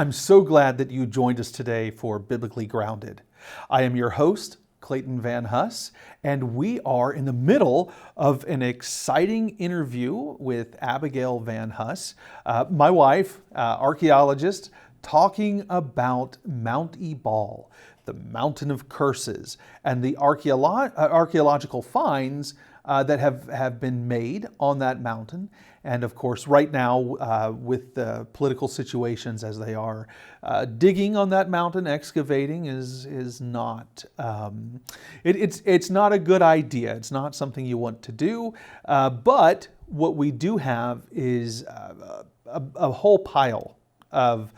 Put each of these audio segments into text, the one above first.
I'm so glad that you joined us today for Biblically Grounded. I am your host, Clayton Van Huss, and we are in the middle of an exciting interview with Abigail Van Huss, my wife, archaeologist, talking about Mount Ebal, the mountain of curses, and the archaeological finds that have been made on that mountain. And of course, right now, with the political situations as they are, digging on that mountain, excavating is not, it's not a good idea. It's not something you want to do. But what we do have is a whole pile of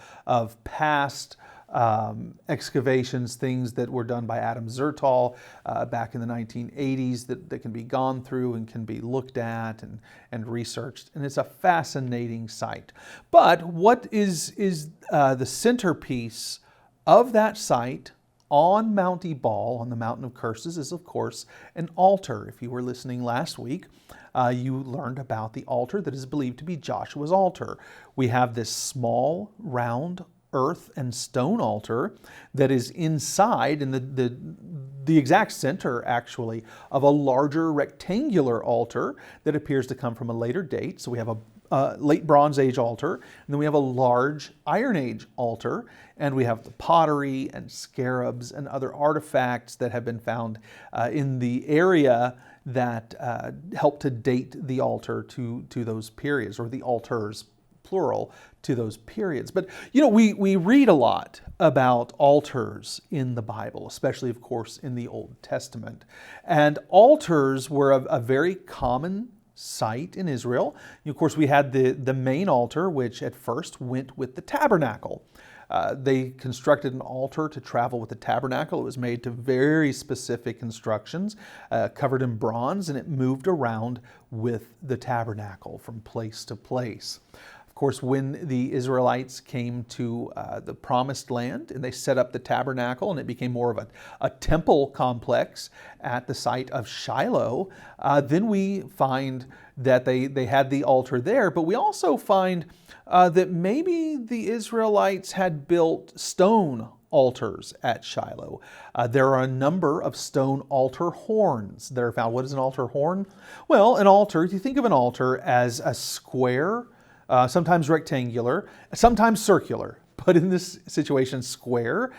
past excavations, things that were done by Adam Zertal back in the 1980s that can be gone through and can be looked at and researched. And it's a fascinating site. But what is the centerpiece of that site on Mount Ebal, on the Mountain of Curses, is of course an altar. If you were listening last week, you learned about the altar that is believed to be Joshua's altar. We have this small, round earth and stone altar that is inside in the exact center, actually, of a larger rectangular altar that appears to come from a later date. So we have a late Bronze Age altar, and then we have a large Iron Age altar, and we have the pottery and scarabs and other artifacts that have been found in the area that help to date the altar to those periods, or the altars, plural, to those periods. But we read a lot about altars in the Bible, especially of course in the Old Testament. And altars were a very common sight in Israel. Of course, we had the main altar, which at first went with the tabernacle. They constructed an altar to travel with the tabernacle. It was made to very specific instructions, covered in bronze, and it moved around with the tabernacle from place to place. Of course, when the Israelites came to the Promised Land and they set up the tabernacle, and it became more of a temple complex at the site of Shiloh, then we find that they had the altar there. But we also find that maybe the Israelites had built stone altars at Shiloh. There are a number of stone altar horns that are found. What is an altar horn? Well, an altar, if you think of an altar as a square, sometimes rectangular, sometimes circular, but in this situation, square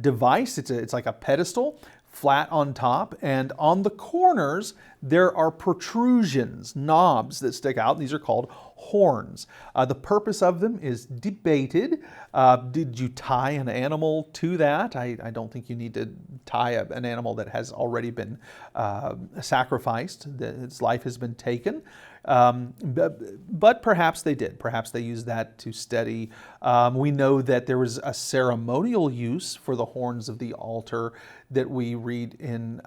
device. It's like a pedestal, flat on top, and on the corners there are protrusions, knobs that stick out. These are called horns. The purpose of them is debated. Did you tie an animal to that? I don't think you need to tie an animal that has already been sacrificed, that its life has been taken. But perhaps they did. Perhaps they used that to steady. We know that there was a ceremonial use for the horns of the altar that we read in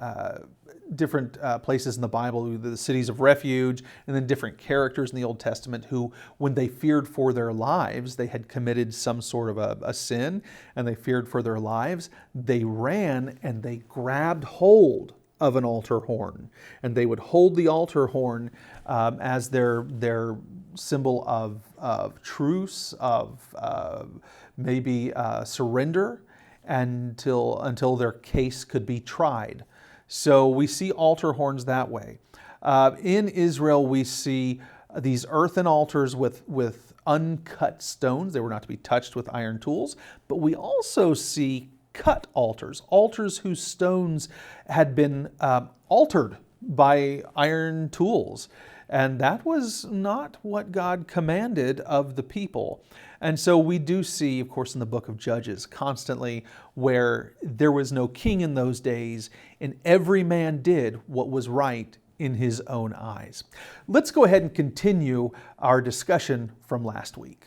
different places in the Bible, the cities of refuge, and then different characters in the Old Testament who, when they feared for their lives, they had committed some sort of a sin, and they feared for their lives, they ran and they grabbed hold of an altar horn, and they would hold the altar horn as their symbol of truce, of maybe surrender, until their case could be tried. So we see altar horns that way. In Israel, we see these earthen altars with uncut stones. They were not to be touched with iron tools, but we also see cut altars, altars whose stones had been altered by iron tools. And that was not what God commanded of the people. And so we do see, of course, in the book of Judges constantly where there was no king in those days, and every man did what was right in his own eyes. Let's go ahead and continue our discussion from last week.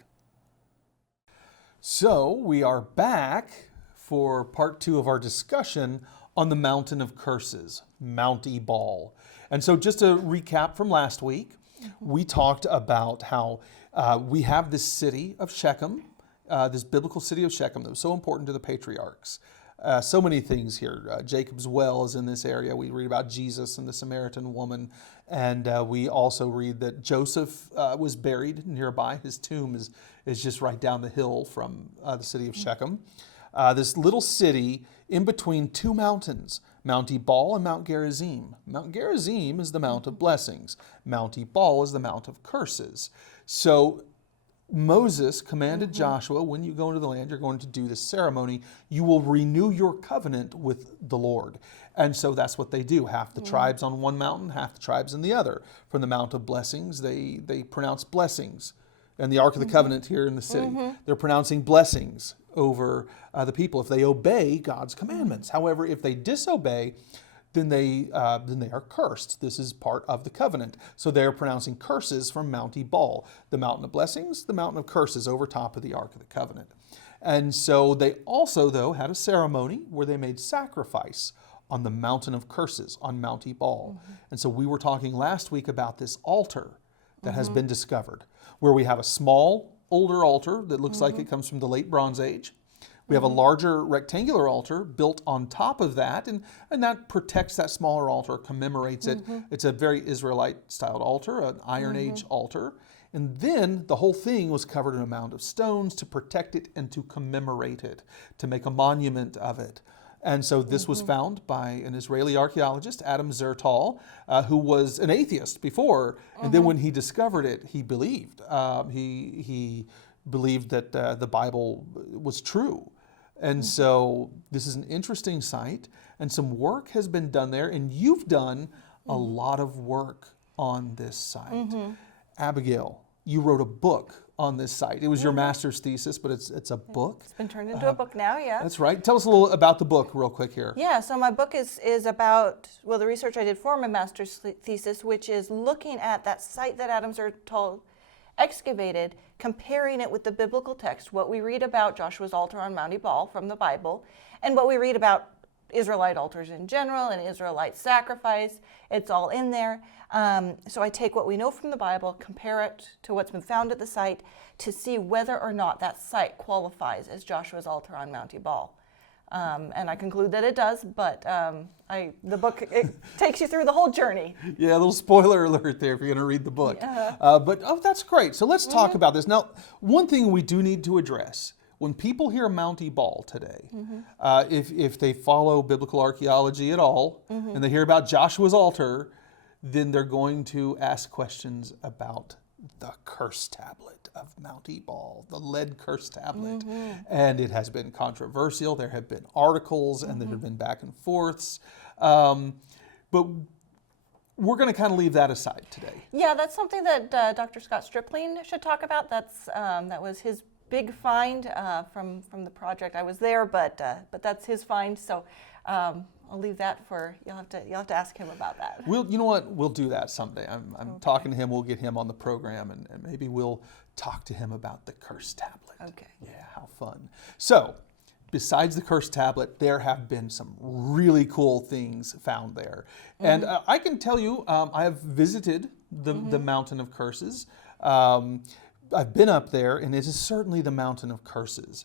So we are back for part 2 of our discussion on the Mountain of Curses, Mount Ebal. And so just to recap from last week, we talked about how we have this city of Shechem, this biblical city of Shechem that was so important to the patriarchs. So many things here. Jacob's well is in this area. We read about Jesus and the Samaritan woman. And we also read that Joseph was buried nearby. His tomb is just right down the hill from the city of Shechem. This little city in between two mountains, Mount Ebal and Mount Gerizim. Mount Gerizim is the Mount of Blessings. Mount Ebal is the Mount of Curses. So Moses commanded Joshua, when you go into the land, you're going to do this ceremony. You will renew your covenant with the Lord. And so that's what they do. Half the tribes on one mountain, half the tribes in the other. From the Mount of Blessings, they pronounce blessings. And the Ark of the Covenant here in the city, they're pronouncing blessings over the people if they obey God's commandments. However, if they disobey, then they are cursed. This is part of the covenant. So they're pronouncing curses from Mount Ebal, the mountain of blessings, the mountain of curses over top of the Ark of the Covenant. And so they also, though, had a ceremony where they made sacrifice on the mountain of curses, on Mount Ebal. And so we were talking last week about this altar that has been discovered, where we have a small, older altar that looks like it comes from the late Bronze Age. We have a larger rectangular altar built on top of that, and that protects that smaller altar, commemorates it. It's a very Israelite-styled altar, an Iron Age altar. And then the whole thing was covered in a mound of stones to protect it and to commemorate it, to make a monument of it. And so this was found by an Israeli archaeologist, Adam Zertal, who was an atheist before. And then when he discovered it, he believed. He believed that the Bible was true. And so this is an interesting site, and some work has been done there, and you've done a lot of work on this site. Abigail, you wrote a book on this site. It was your master's thesis, but it's a book. It's been turned into a book now, yeah. That's right. Tell us a little about the book real quick here. Yeah, so my book is about, well, the research I did for my master's thesis, which is looking at that site that Adam Zertal excavated, comparing it with the biblical text, what we read about Joshua's altar on Mount Ebal from the Bible, and what we read about Israelite altars in general and Israelite sacrifice. It's all in there. So I take what we know from the Bible, compare it to what's been found at the site to see whether or not that site qualifies as Joshua's altar on Mount Ebal. And I conclude that it does, but the book, it takes you through the whole journey. Yeah, a little spoiler alert there if you're going to read the book. Yeah. But that's great. So let's talk about this. Now, one thing we do need to address, when people hear Mount Ebal today, if they follow biblical archaeology at all, and they hear about Joshua's altar, then they're going to ask questions about the curse tablet of Mount Ebal, the lead curse tablet. And it has been controversial. There have been articles and there have been back and forths. But we're going to kind of leave that aside today. Yeah, that's something that Dr. Scott Stripling should talk about. That was his big find from the project. I was there, but that's his find. So I'll leave that for you'll have to ask him about that. You know what? We'll do that someday. I'm Okay. talking to him. We'll get him on the program, and maybe we'll talk to him about the curse tablet. Okay. Yeah, how fun. So, besides the curse tablet, there have been some really cool things found there, and I can tell you, I have visited the Mountain of Curses. I've been up there, and it is certainly the Mountain of Curses.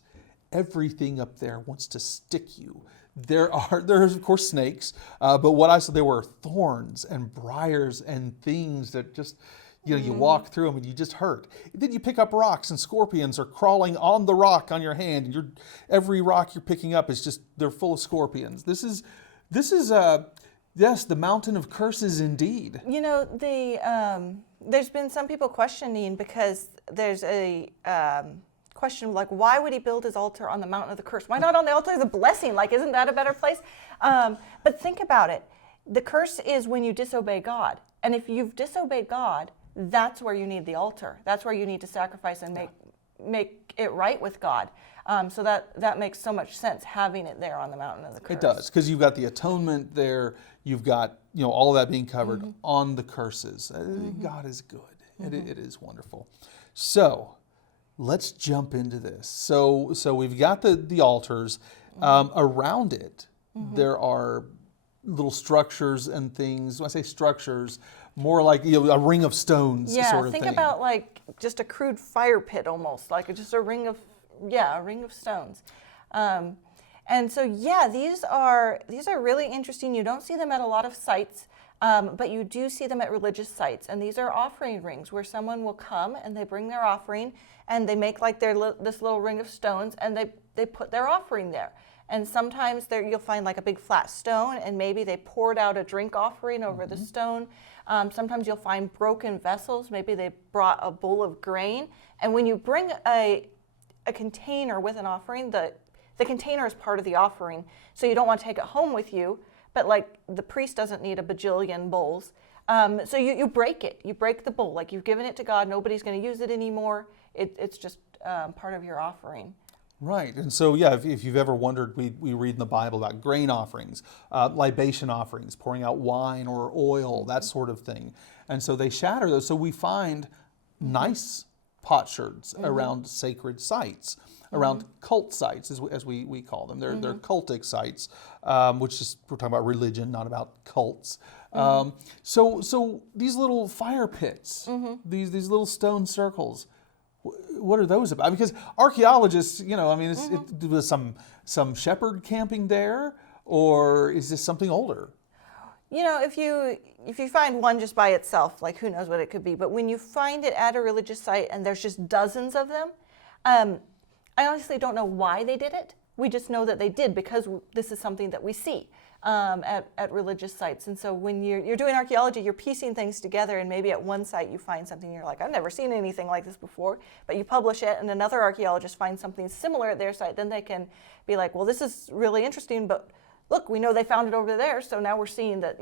Everything up there wants to stick you. There's of course snakes, but what I saw, there were thorns and briars and things that just, you walk through them and you just hurt. Then you pick up rocks and scorpions are crawling on the rock on your hand. And every rock you're picking up is just, they're full of scorpions. This is yes, the Mountain of Curses indeed. You know, there's been some people questioning because there's a question like, why would he build his altar on the mountain of the curse? Why not on the altar of the blessing? Like, isn't that a better place? But think about it. The curse is when you disobey God. And if you've disobeyed God, that's where you need the altar. That's where you need to sacrifice and make it right with God. So that makes so much sense, having it there on the mountain of the curse. It does, because you've got the atonement there. You've got all of that being covered on the curses. God is good. It is wonderful. So let's jump into this. So we've got the altars. Around it, there are little structures and things. When I say structures, more like a ring of stones sort of thing. Yeah, think about like just a crude fire pit almost, like just a ring of stones. And so, yeah, these are really interesting. You don't see them at a lot of sites, but you do see them at religious sites. And these are offering rings where someone will come and they bring their offering and they make like this little ring of stones and they put their offering there. And sometimes you'll find like a big flat stone and maybe they poured out a drink offering over the stone. Sometimes you'll find broken vessels. Maybe they brought a bowl of grain. And when you bring a container with an offering, the container is part of the offering, so you don't want to take it home with you, but like the priest doesn't need a bajillion bowls. So you break it. You break the bowl. Like you've given it to God. Nobody's going to use it anymore. It's just part of your offering. Right. And so, yeah, if you've ever wondered, we read in the Bible about grain offerings, libation offerings, pouring out wine or oil, that sort of thing. And so they shatter those. So we find nice potsherds around sacred sites, around cult sites, as we call them. They're cultic sites, which is, we're talking about religion, not about cults. So these little fire pits, these little stone circles, what are those about? Because archaeologists, it was some shepherd camping there, or is this something older? If you find one just by itself, like who knows what it could be, but when you find it at a religious site and there's just dozens of them, I honestly don't know why they did it. We just know that they did because this is something that we see at religious sites. And so when you're doing archaeology, you're piecing things together, and maybe at one site you find something and you're like, I've never seen anything like this before, but you publish it and another archaeologist finds something similar at their site, then they can be like, well, this is really interesting, but look, we know they found it over there, so now we're seeing that,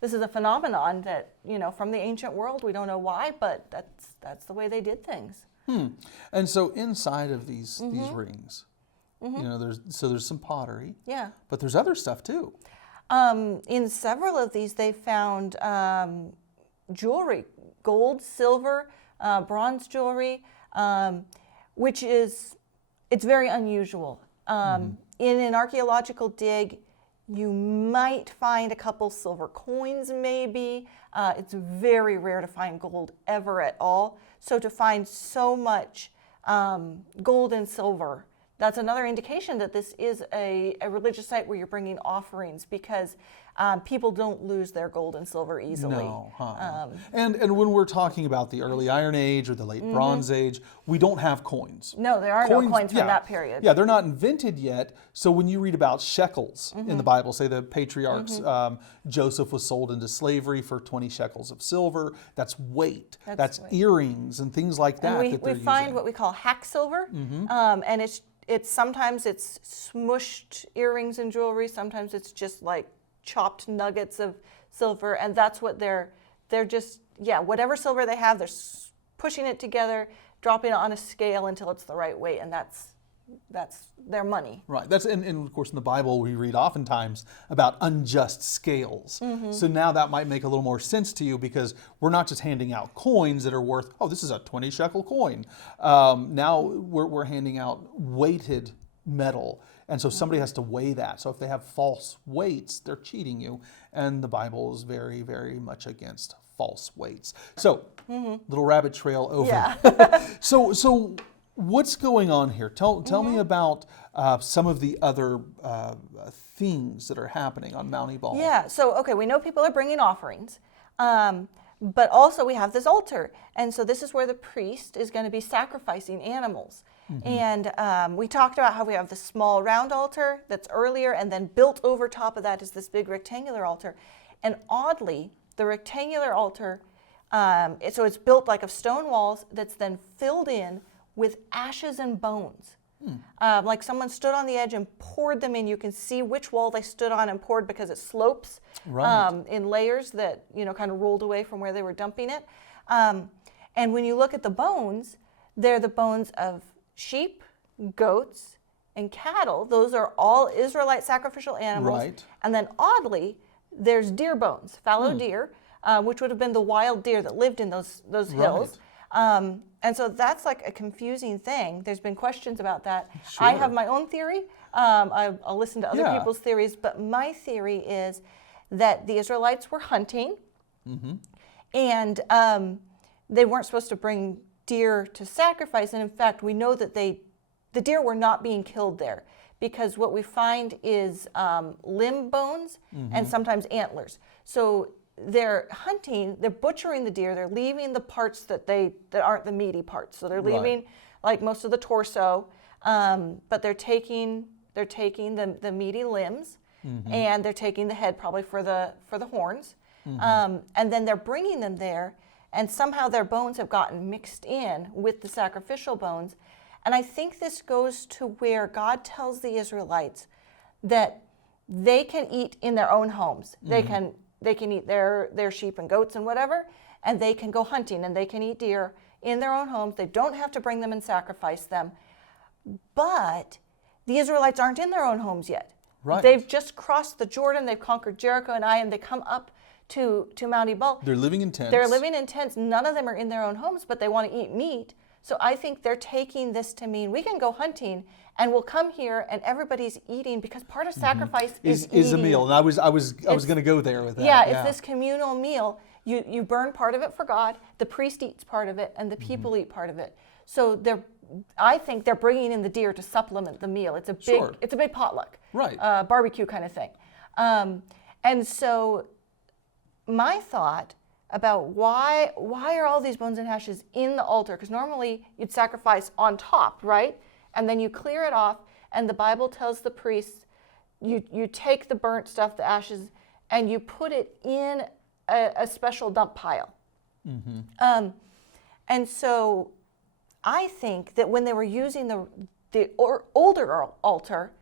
this is a phenomenon that, from the ancient world, we don't know why, but that's the way they did things. And so inside of these rings, there's some pottery. Yeah. But there's other stuff too. In several of these, they found jewelry, gold, silver, bronze jewelry, which it's very unusual. In an archaeological dig, you might find a couple silver coins maybe. It's very rare to find gold ever at all. So to find so much gold and silver, that's another indication that this is a religious site where you're bringing offerings, because people don't lose their gold and silver easily. No, and when we're talking about the early Iron Age or the late Bronze Age, we don't have coins. No, there are no coins from that period. Yeah, they're not invented yet. So when you read about shekels in the Bible, say the patriarchs, Joseph was sold into slavery for 20 shekels of silver. That's weight. That's earrings and things like that. And we find what we call hack silver, and it's sometimes it's smushed earrings and jewelry. Sometimes it's just like chopped nuggets of silver, and that's what they're just, whatever silver they have, they're pushing it together, dropping it on a scale until it's the right weight, and that's their money. Right. And of course in the Bible we read oftentimes about unjust scales. So now that might make a little more sense to you, because we're not just handing out coins that are worth, this is a 20 shekel coin. Now we're handing out weighted metal. And so somebody has to weigh that. So if they have false weights, they're cheating you. And the Bible is very, very much against false weights. So, little rabbit trail over. Yeah. So what's going on here? Tell me about some of the other things that are happening on Mount Ebal. Yeah, so, we know people are bringing offerings. But also we have this altar. And so this is where the priest is going to be sacrificing animals. And we talked about how we have the small round altar that's earlier, and then built over top of that is this big rectangular altar. And oddly, the rectangular altar, so it's built like of stone walls that's then filled in with ashes and bones. Like someone stood on the edge and poured them in. You can see which wall they stood on and poured, because it slopes in layers that kind of rolled away from where they were dumping it. And when you look at the bones, they're the bones of sheep, goats, and cattle. Those are all Israelite sacrificial animals. Right. And then oddly, there's deer bones, fallow deer, which would have been the wild deer that lived in those hills. And so that's like a confusing thing. There's been questions about that. Sure. I have my own theory. I'll listen to other people's theories, but my theory is that the Israelites were hunting, and they weren't supposed to bring deer to sacrifice. And in fact, we know that the deer were not being killed there, because what we find is limb bones and sometimes antlers. So they're hunting, they're butchering the deer, they're leaving the parts that aren't the meaty parts. So they're leaving like most of the torso, but they're taking the meaty limbs, and they're taking the head probably for the horns, and then they're bringing them there, and somehow their bones have gotten mixed in with the sacrificial bones. And I think this goes to where God tells the Israelites that they can eat in their own homes. They can eat their sheep and goats and whatever, and they can go hunting and they can eat deer in their own homes. They don't have to bring them and sacrifice them. But the Israelites aren't in their own homes yet. Right. They've just crossed the Jordan. They've conquered Jericho and Ai, and they come up to Mount Ebal. They're living in tents. They're living in tents. None of them are in their own homes, but they want to eat meat. So I think they're taking this to mean we can go hunting and we'll come here and everybody's eating, because part of sacrifice is a meal. And I was going to go there with that. Yeah, it's this communal meal. You burn part of it for God, the priest eats part of it, and the people eat part of it. So I think they're bringing in the deer to supplement the meal. It's a big potluck, right? Barbecue kind of thing. And so my thought about why are all these bones and ashes in the altar? Because normally you'd sacrifice on top, right? And then you clear it off, and the Bible tells the priests, you take the burnt stuff, the ashes, and you put it in a special dump pile. And so I think that when they were using the older altar,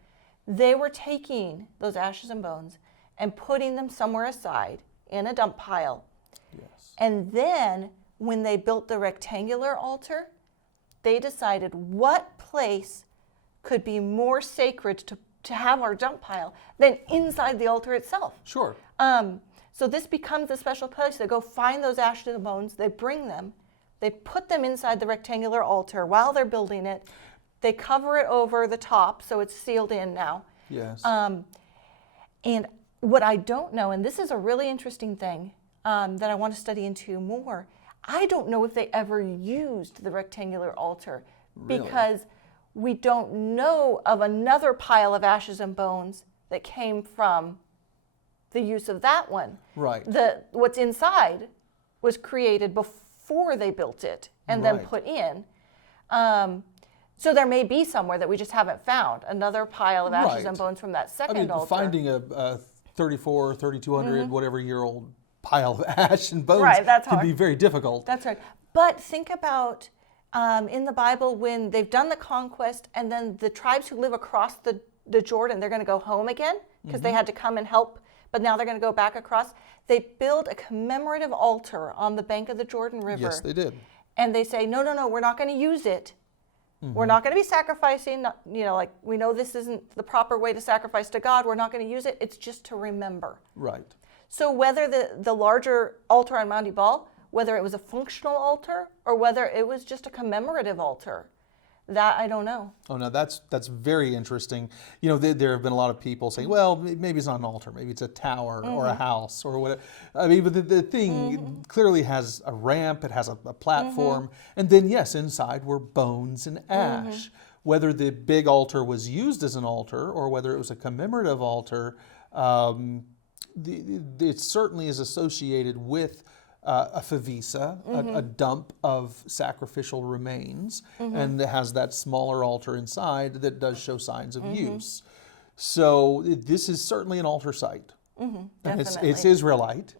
they were taking those ashes and bones and putting them somewhere aside in a dump pile. Yes. And then when they built the rectangular altar, they decided what place could be more sacred to have our dump pile than inside the altar itself. Sure. So this becomes a special place. They go find those ashes and bones, they bring them, they put them inside the rectangular altar while they're building it. They cover it over the top so it's sealed in now. Yes. And what I don't know, and this is a really interesting thing that I want to study into more, I don't know if they ever used the rectangular altar, because we don't know of another pile of ashes and bones that came from the use of that one. Right. What's inside was created before they built it and then put in. So there may be somewhere that we just haven't found, another pile of ashes and bones from that second altar. Finding a 34, 3,200, whatever year old pile of ash and bones can be very difficult. That's right. But think about in the Bible when they've done the conquest, and then the tribes who live across the Jordan, they're going to go home again because they had to come and help, but now they're going to go back across. They build a commemorative altar on the bank of the Jordan River. Yes, they did. And they say, no, we're not going to use it. We're not going to be sacrificing, like we know this isn't the proper way to sacrifice to God. We're not going to use it. It's just to remember. Right. So whether the larger altar on Mount Ebal, whether it was a functional altar or whether it was just a commemorative altar, that I don't know. Oh, no, that's very interesting. There have been a lot of people saying, well, maybe it's not an altar, maybe it's a tower or a house or whatever. I mean, but the thing clearly has a ramp, it has a platform, and then, yes, inside were bones and ash. Whether the big altar was used as an altar or whether it was a commemorative altar, it certainly is associated with a favisa, a dump of sacrificial remains, and it has that smaller altar inside that does show signs of use. So this is certainly an altar site. And it's Israelite.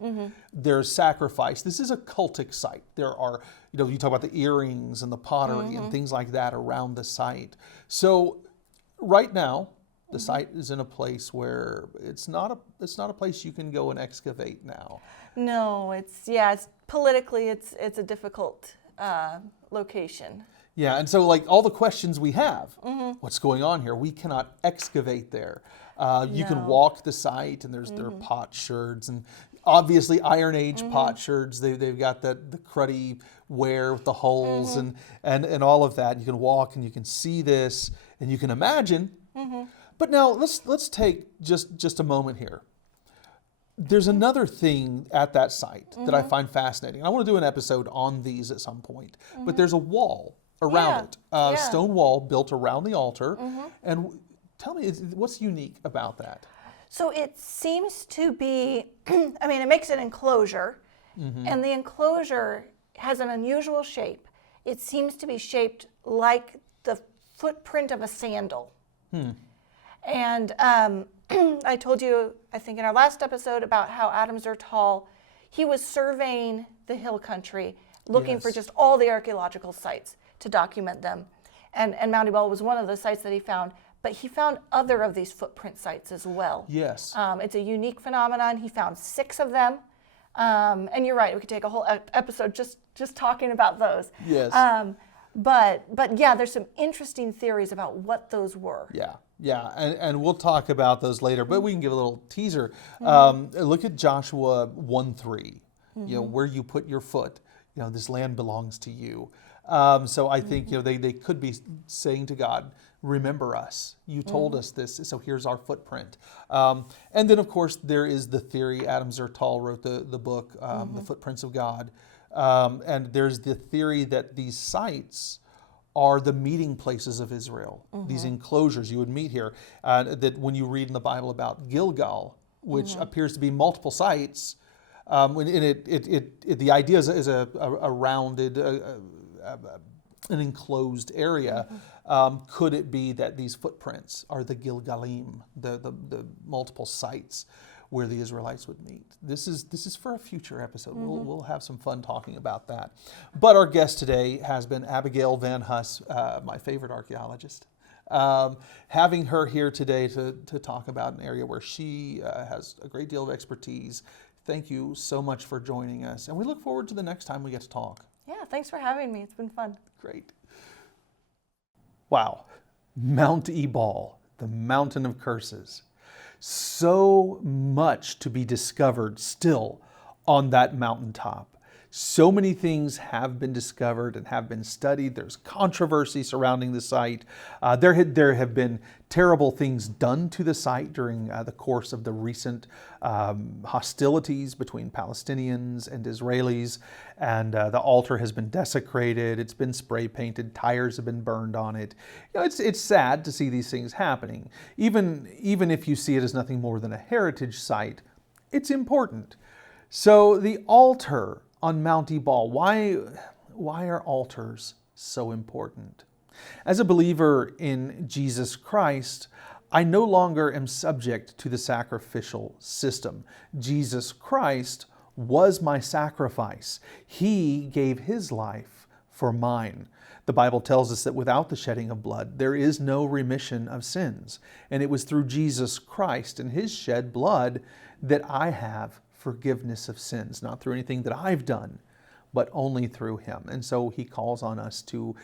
There's sacrifice. This is a cultic site. There are, you talk about the earrings and the pottery and things like that around the site. So right now, the site is in a place where it's not a place you can go and excavate now. No, it's politically it's a difficult location. Yeah, and so like all the questions we have, what's going on here? We cannot excavate there. You can walk the site, and there are potsherds and obviously Iron Age potsherds. They've got the cruddy ware with the holes and all of that. You can walk and you can see this and you can imagine. But now let's take just a moment here. There's another thing at that site that I find fascinating. I want to do an episode on these at some point. But there's a wall around it, stone wall built around the altar. And Tell me, what's unique about that? So it seems to be, I mean, it makes an enclosure, and the enclosure has an unusual shape. It seems to be shaped like the footprint of a sandal. And I told you, I think in our last episode, about how Adam Zertal, he was surveying the hill country, looking for just all the archaeological sites to document them. And Mount Ebal was one of the sites that he found, but he found other of these footprint sites as well. Yes. It's a unique phenomenon. He found 6 of them. And you're right, we could take a whole episode just talking about those. Yes. But yeah, there's some interesting theories about what those were. Yeah, and we'll talk about those later, but we can give a little teaser. Look at Joshua 1:3. You know, where you put your foot, you know, this land belongs to you. So I think, you know, they could be saying to God, remember us. You told us this, so here's our footprint. And then, of course, there is the theory. Adam Zertal wrote the book, The Footprints of God. And there's the theory that these sites are the meeting places of Israel, these enclosures you would meet here. That when you read in the Bible about Gilgal, which appears to be multiple sites, the idea is a rounded, an enclosed area. Could it be that these footprints are the Gilgalim, the multiple sites where the Israelites would meet? This is for a future episode. We'll have some fun talking about that. But our guest today has been Abigail Van Huss, my favorite archaeologist. Having her here today to talk about an area where she has a great deal of expertise. Thank you so much for joining us, and we look forward to the next time we get to talk. Yeah, thanks for having me. It's been fun. Great. Wow. Mount Ebal, the mountain of curses. So much to be discovered still on that mountaintop. So many things have been discovered and have been studied. There's controversy surrounding the site. There have been terrible things done to the site during the course of the recent hostilities between Palestinians and Israelis. And the altar has been desecrated. It's been spray painted. Tires have been burned on it. You know, it's sad to see these things happening. Even if you see it as nothing more than a heritage site, it's important. So the altar on Mount Ebal, why are altars so important? As a believer in Jesus Christ, I no longer am subject to the sacrificial system. Jesus Christ was my sacrifice. He gave his life for mine. The Bible tells us that without the shedding of blood, there is no remission of sins. And it was through Jesus Christ and his shed blood that I have forgiveness of sins, not through anything that I've done, but only through him. And so he calls on us to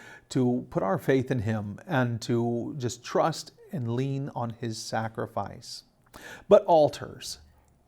put our faith in him and to just trust and lean on his sacrifice. But altars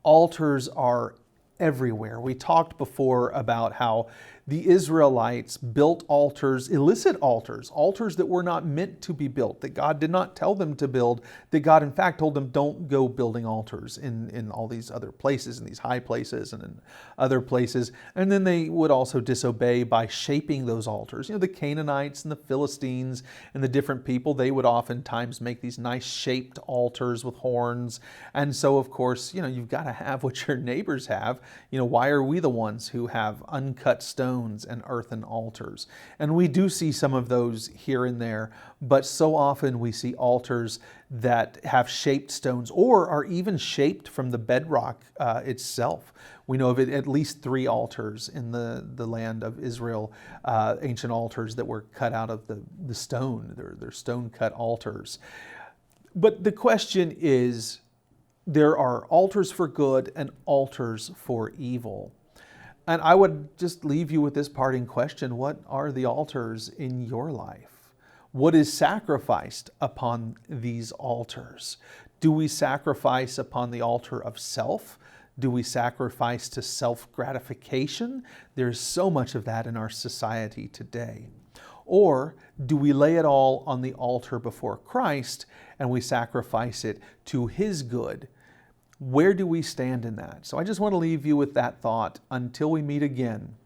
are everywhere. We talked before about how the Israelites built altars, illicit altars, altars that were not meant to be built, that God did not tell them to build, that God in fact told them, don't go building altars in all these other places, in these high places and in other places. And then they would also disobey by shaping those altars. You know, the Canaanites and the Philistines and the different people, they would oftentimes make these nice shaped altars with horns. And so, of course, you know, you've got to have what your neighbors have. You know, why are we the ones who have uncut stones and earthen altars? And we do see some of those here and there, but so often we see altars that have shaped stones or are even shaped from the bedrock itself. We know of at least 3 altars in the land of Israel, ancient altars that were cut out of the stone. They're stone-cut altars. But the question is, there are altars for good and altars for evil. And I would just leave you with this parting question. What are the altars in your life? What is sacrificed upon these altars? Do we sacrifice upon the altar of self? Do we sacrifice to self-gratification? There's so much of that in our society today. Or do we lay it all on the altar before Christ and we sacrifice it to his good? Where do we stand in that? So I just want to leave you with that thought. Until we meet again,